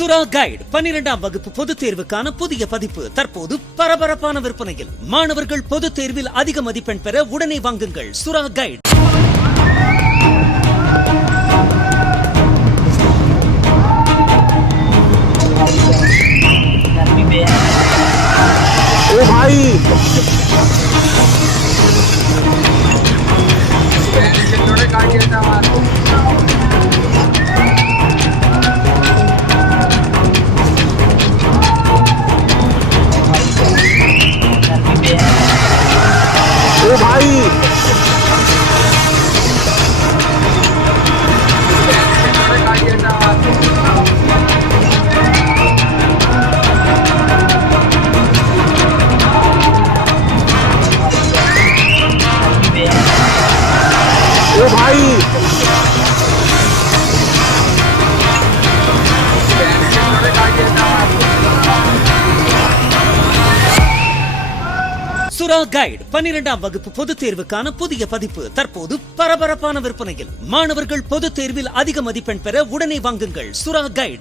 சுறா கைடு 12ஆம் வகுப்பு பொதுத் தேர்வுக்கான புதிய பதிப்பு தற்போது பரபரப்பான விற்பனையில். மாணவர்கள் பொதுத் தேர்வில் அதிக மதிப்பெண் பெற உடனே வாங்குங்கள் சுறா கைடு. ओ भाई ओ भाई ओ भाई சுறா கைடு 12ஆம் வகுப்பு பொதுத் தேர்வுக்கான புதிய பதிப்பு தற்போது பரபரப்பான விற்பனையில். மாணவர்கள் பொதுத் தேர்வில் அதிக மதிப்பெண் பெற உடனே வாங்குங்கள் சுறா கைடு.